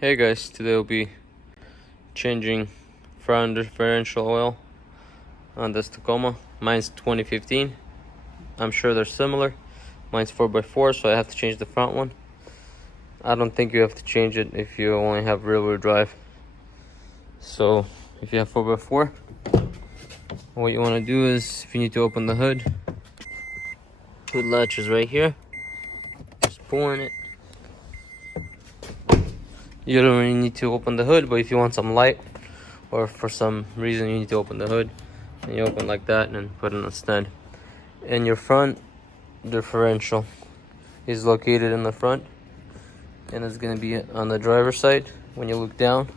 Hey guys, today we'll be changing front differential oil on this Tacoma. Mine's 2015. I'm sure they're similar. Mine's 4x4, so I have to change the front one. I don't think you have to change it if you only have rear-wheel drive. So if you have 4x4, what you want to do is, if you need to open the hood latch is right here. Just pulling it. You don't really need to open the hood, but if you want some light or for some reason you need to open the hood, and you open like that and then put it on a stand. And your front differential is located in the front, and it's going to be on the driver's side. When you look down,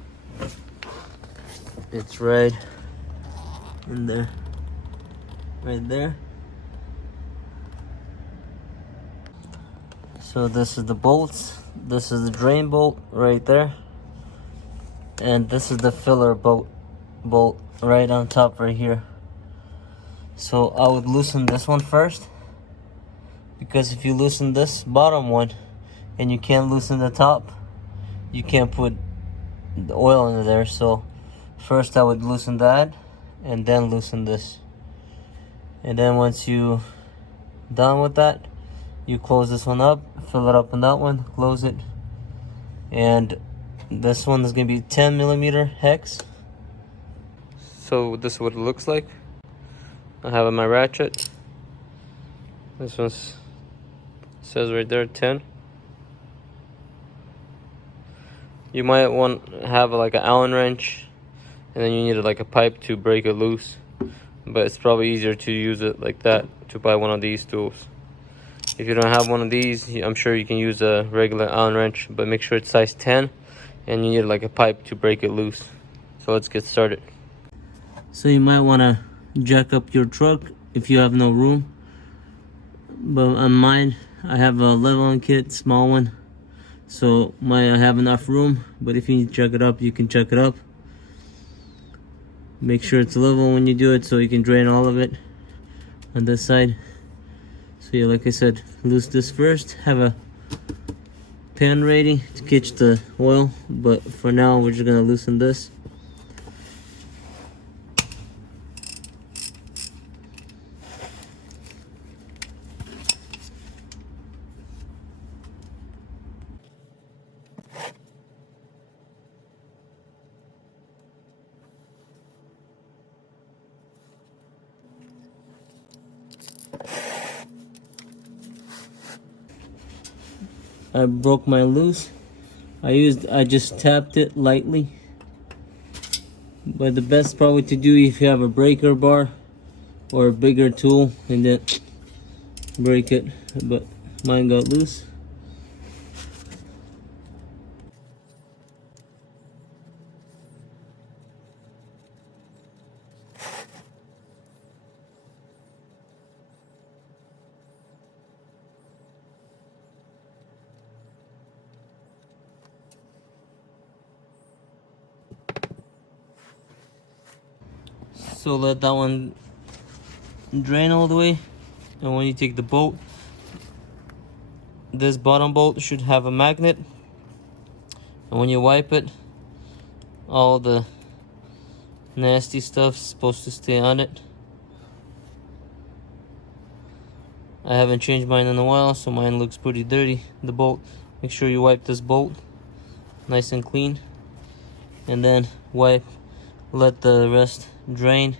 it's right in there, right there. So this is the bolts, this is the drain bolt right there, and this is the filler bolt right on top right here. So I would loosen this one first, because if you loosen this bottom one and you can't loosen the top, you can't put the oil into there. So first I would loosen that and then loosen this, and then once you done with that, you close this one up, fill it up in that one, close it. And this one is going to be 10mm hex. So this is what it looks like. I have my ratchet. This one says right there 10. You might want to have like an Allen wrench, and then you need like a pipe to break it loose. But it's probably easier to use it like that, to buy one of these tools. If you don't have one of these, I'm sure you can use a regular Allen wrench, but make sure it's size 10, and you need like a pipe to break it loose. So let's get started. So you might want to jack up your truck if you have no room. But on mine, I have a leveling kit, small one. So I have enough room, but if you need to jack it up, you can jack it up. Make sure it's level when you do it so you can drain all of it on this side. So yeah, like I said, loose this first. Have a pan ready to catch the oil, but for now we're just gonna loosen this. I broke mine loose. I just tapped it lightly. But the best probably to do if you have a breaker bar or a bigger tool, and then break it. But mine got loose. So let that one drain all the way, and when you take the bolt, this bottom bolt should have a magnet, and when you wipe it, all the nasty stuff's supposed to stay on it. I haven't changed mine in a while, so mine looks pretty dirty. The bolt, make sure you wipe this bolt nice and clean, and then wipe, let the rest drain,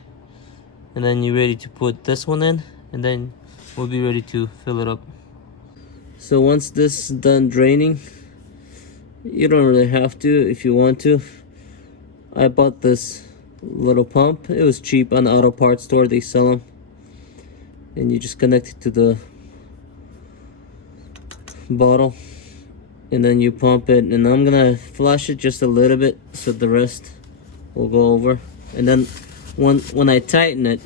and then you're ready to put this one in, and then we'll be ready to fill it up. So once this is done draining, you don't really have to if you want to. I bought this little pump. It was cheap on the auto parts store, they sell them, and you just connect it to the bottle, and then you pump it. And I'm gonna flush it just a little bit so the rest will go over. And then when I tighten it,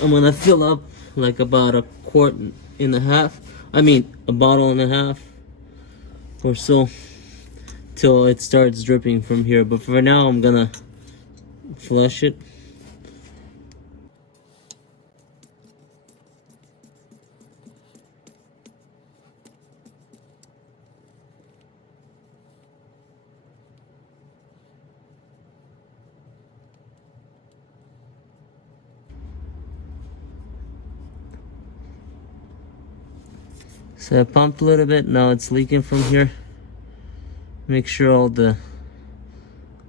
I'm gonna fill up like about a quart and a half. I mean a bottle and a half or so, till it starts dripping from here. But for now, I'm gonna flush it. So I pumped a little bit, now it's leaking from here. Make sure all the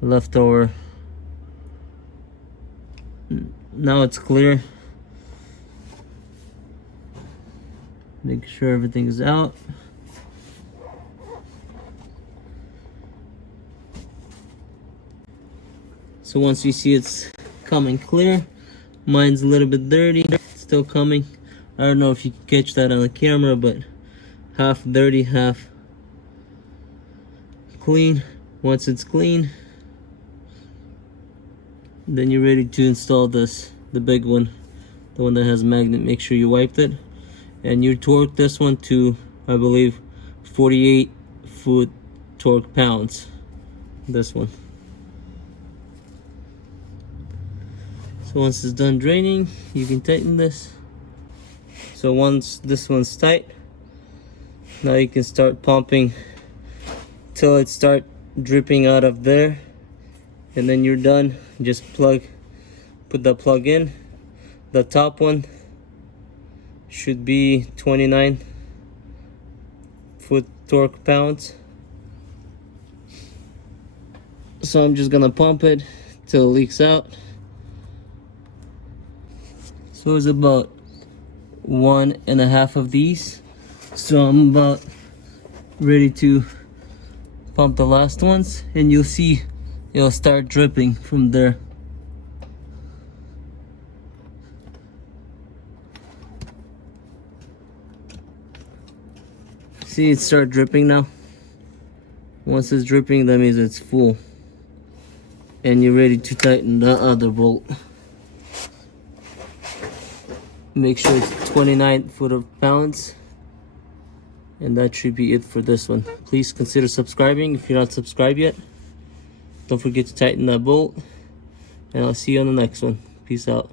leftover, now it's clear. Make sure everything is out. So once you see it's coming clear, mine's a little bit dirty, it's still coming. I don't know if you can catch that on the camera, but half dirty, half clean. Once it's clean, then you're ready to install this, the big one, the one that has a magnet. Make sure you wiped it, and you torque this one to, I believe, 48 foot torque pounds. This one. So once it's done draining, you can tighten this. So once this one's tight, now you can start pumping till it start dripping out of there, and then you're done. Just put the plug in. The top one should be 29 foot torque pounds. So I'm just gonna pump it till it leaks out. So it's about 1.5 of these. So I'm about ready to pump the last ones, and you'll see it'll start dripping from there. See, it start dripping now. Once it's dripping, that means it's full, and you're ready to tighten the other bolt. Make sure it's 29 foot of pounds, and that should be it for this one. Please consider subscribing if you're not subscribed yet. Don't forget to tighten that bolt, and I'll see you on the next one. Peace out.